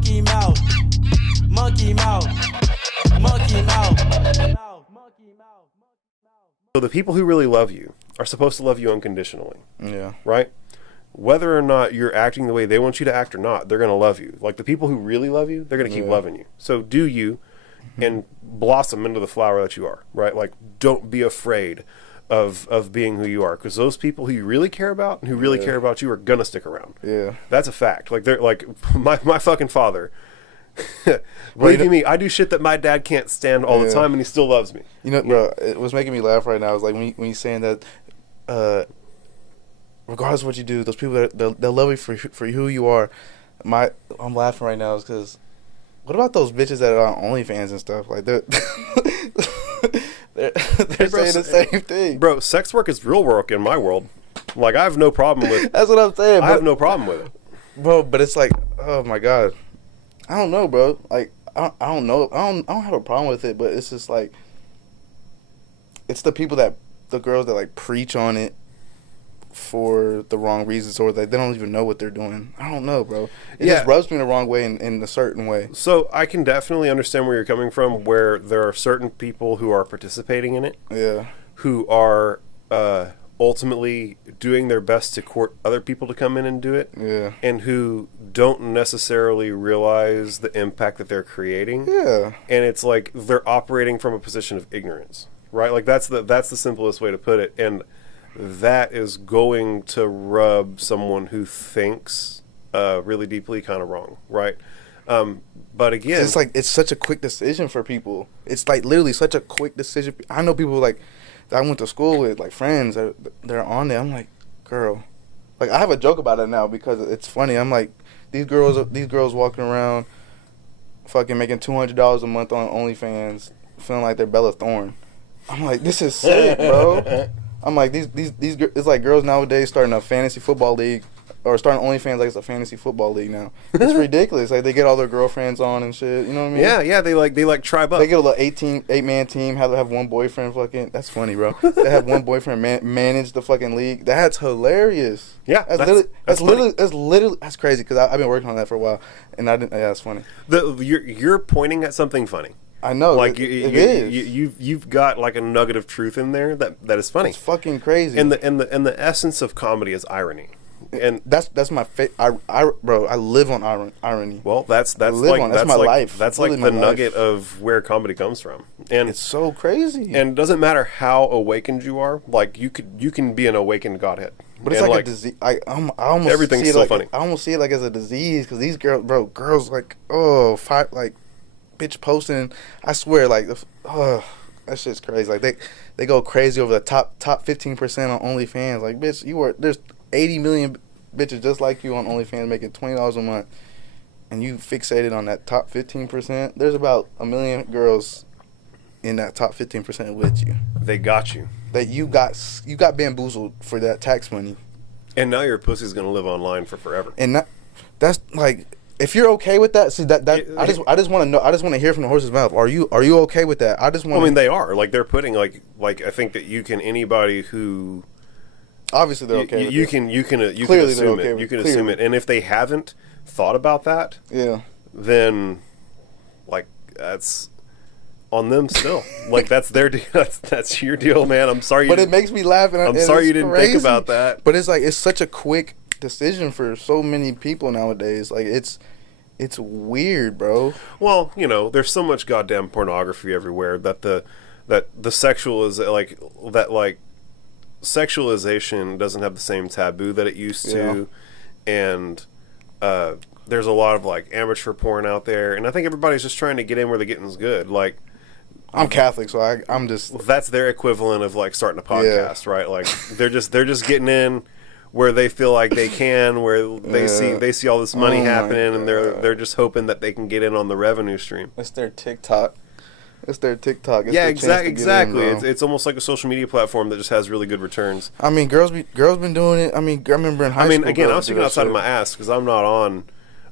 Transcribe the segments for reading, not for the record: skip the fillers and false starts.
Monkey mouth. Monkey mouth. Monkey mouth. So the people who really love you are supposed to love you unconditionally. Yeah. Right? Whether or not you're acting the way they want you to act or not, they're going to love you. Like the people who really love you, they're going to keep loving you. So do you and blossom into the flower that you are, right? Like don't be afraid of being who you are, because those people who you really care about and who really care about you are going to stick around. Yeah. That's a fact. Like they're like my fucking father. Believe you me, I do shit that my dad can't stand all the time and he still loves me. You know, bro, it was making me laugh right now. It's like when you're saying that regardless of what you do, those people they'll love you for who you are. I'm laughing right now is because what about those bitches that are on OnlyFans and stuff? Like they're saying the same thing. Bro, sex work is real work in my world. Like I have no problem with. That's what I'm saying. I have no problem with it, bro. But it's like, oh my god, I don't know, bro. Like I don't know. I don't have a problem with it, but it's just like it's the girls that like preach on it for the wrong reasons, or that they don't even know what they're doing. I don't know, bro. It just rubs me the wrong way in a certain way. So I can definitely understand where you're coming from, where there are certain people who are participating in it, who are ultimately doing their best to court other people to come in and do it, and who don't necessarily realize the impact that they're creating. And it's like they're operating from a position of ignorance, right? Like that's the simplest way to put it, and that is going to rub someone who thinks really deeply kind of wrong, right? But again, it's like it's such a quick decision for people. It's like literally such a quick decision. I know people like that I went to school with, like friends that they're on there. I'm like, girl, like I have a joke about it now because it's funny. I'm like, these girls walking around, fucking making $200 a month on OnlyFans, feeling like they're Bella Thorne. I'm like, this is sick, bro. I'm like, these it's like girls nowadays starting a fantasy football league or starting OnlyFans like it's a fantasy football league now. It's ridiculous. Like they get all their girlfriends on and shit. You know what I mean? Yeah. They like tribe up. They get a little 8-man team. Have one boyfriend. Fucking that's funny, bro. They have one boyfriend manage the fucking league. That's hilarious. Yeah, that's literally crazy because I've been working on that for a while and I didn't. Yeah, that's funny. You're pointing at something funny. I know, like it is. You've got like a nugget of truth in there that is funny. It's fucking crazy. And the essence of comedy is irony, and that's my bro. I live on irony. Well, that's my like, life. That's really like the nugget of where comedy comes from, and it's so crazy. And it doesn't matter how awakened you are. Like you can be an awakened godhead. But it's like a disease. I almost everything's see it so like, funny. I almost see it like as a disease because these girls like like. Bitch posting, I swear, like, that shit's crazy. Like they go crazy over the top 15% on OnlyFans. Like, bitch, there's 80 million bitches just like you on OnlyFans making $20 a month, and you fixated on that top 15%. There's about 1 million girls in that top 15% with you. They got you. That you got bamboozled for that tax money, and now your pussy's gonna live online for forever. And that's like. If you're okay with that, see that I just want to know. I just want to hear from the horse's mouth. Are you okay with that? I just want. I mean, they are like they're putting like I think that you can anybody who obviously they're okay. You can assume it. You can assume it, and if they haven't thought about that, then like that's on them still. Like that's their deal. That's your deal, man. I'm sorry. But it makes me laugh, and I'm sorry you didn't think about that. But it's like it's such a quick decision for so many people nowadays. Like it's weird, bro. Well, there's so much goddamn pornography everywhere that the sexualization doesn't have the same taboo that it used to, and there's a lot of like amateur porn out there, and I think everybody's just trying to get in where the getting's good. Like I'm Catholic, so I'm just that's their equivalent of like starting a podcast, right? Like they're just getting in where they feel like they can, where they see all this money happening, and they're just hoping that they can get in on the revenue stream. It's their TikTok. It's exactly. It's almost like a social media platform that just has really good returns. I mean, girls been doing it. I mean, I remember in high school. Again, I'm speaking outside of my ass because I'm not on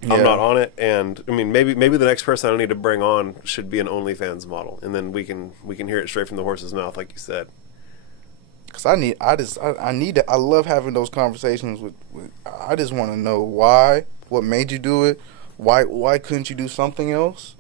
it, and I mean, maybe the next person I need to bring on should be an OnlyFans model, and then we can hear it straight from the horse's mouth, like you said. Cause I need to. I love having those conversations with I just want to know why, what made you do it, Why couldn't you do something else?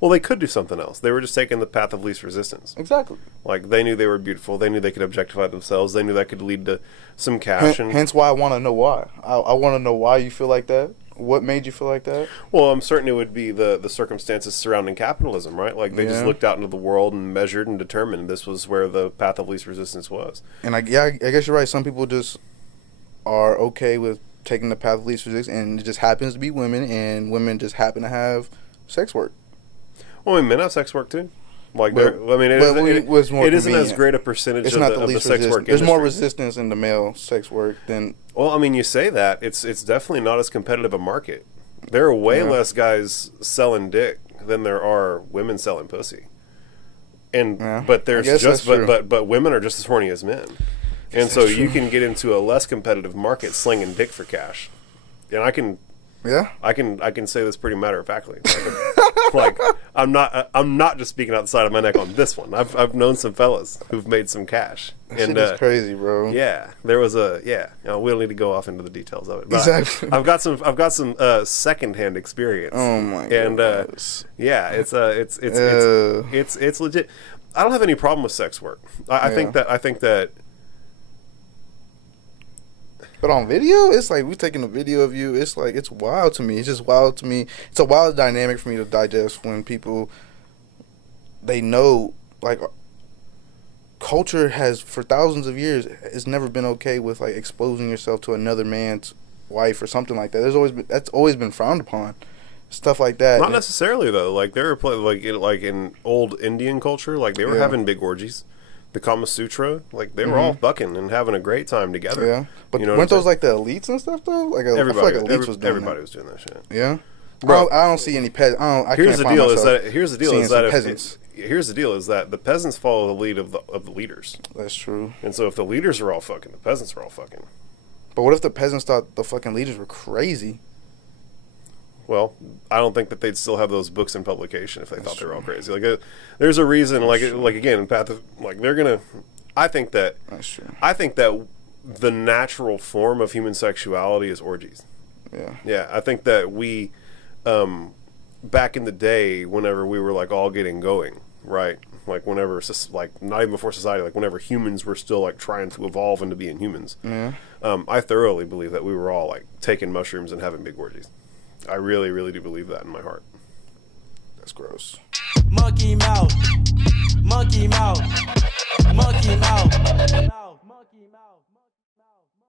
Well, they could do something else. They were just taking the path of least resistance. Exactly. Like, they knew they were beautiful. They knew they could objectify themselves. They knew that could lead to some cash. Hence why I want to know why. I want to know why you feel like that. What made you feel like that? Well, I'm certain it would be the circumstances surrounding capitalism, right? Like, they just looked out into the world and measured and determined this was where the path of least resistance was. And I guess you're right. Some people just are okay with taking the path of least resistance, and it just happens to be women, and women just happen to have sex work. Well, I mean, men have sex work too. Like, it isn't as great a percentage of the sex work industry. There's more resistance in the male sex work than. Well, I mean, you say that it's definitely not as competitive a market. There are way less guys selling dick than there are women selling pussy. And but women are just as horny as men, and so you can get into a less competitive market slinging dick for cash. And I can say this pretty matter of factly. Like, I'm not just speaking out the side of my neck on this one. I've known some fellas who've made some cash. That shit is crazy, bro. Yeah, there was we don't need to go off into the details of it. But exactly. I've got some secondhand experience. Oh my god. And it's legit. I don't have any problem with sex work. I think that. But on video, it's like we're taking a video of you. It's like, it's wild to me. It's just wild to me. It's a wild dynamic for me to digest when people, they know, like, culture has, for thousands of years, it's never been okay with, like, exposing yourself to another man's wife or something like that. That's always been frowned upon. Stuff like that. Not necessarily, though. Like, there are, like in old Indian culture, like, they were having big orgies. The Kama Sutra, like, they were all fucking and having a great time together. Yeah, but weren't those like the elites and stuff though? Like, everybody, I feel like elites was doing everybody was doing that shit. Yeah, bro. I don't see any peasants. Here's the deal: is that the peasants follow the lead of the leaders. That's true. And so if the leaders are all fucking, the peasants are all fucking. But what if the peasants thought the fucking leaders were crazy? Well, I don't think that they'd still have those books in publication if they thought they were all crazy. Like, there's a reason. Like again, in path of, like, they're gonna. I think that. That's true. I think that the natural form of human sexuality is orgies. Yeah. Yeah, I think that we, back in the day, whenever we were like all getting going, right? Like, whenever, like, not even before society, like, whenever humans were still like trying to evolve into being humans. Yeah. I thoroughly believe that we were all like taking mushrooms and having big orgies. I really, really do believe that in my heart. That's gross. Monkey mouth. Monkey mouth. Monkey mouth. Monkey mouth.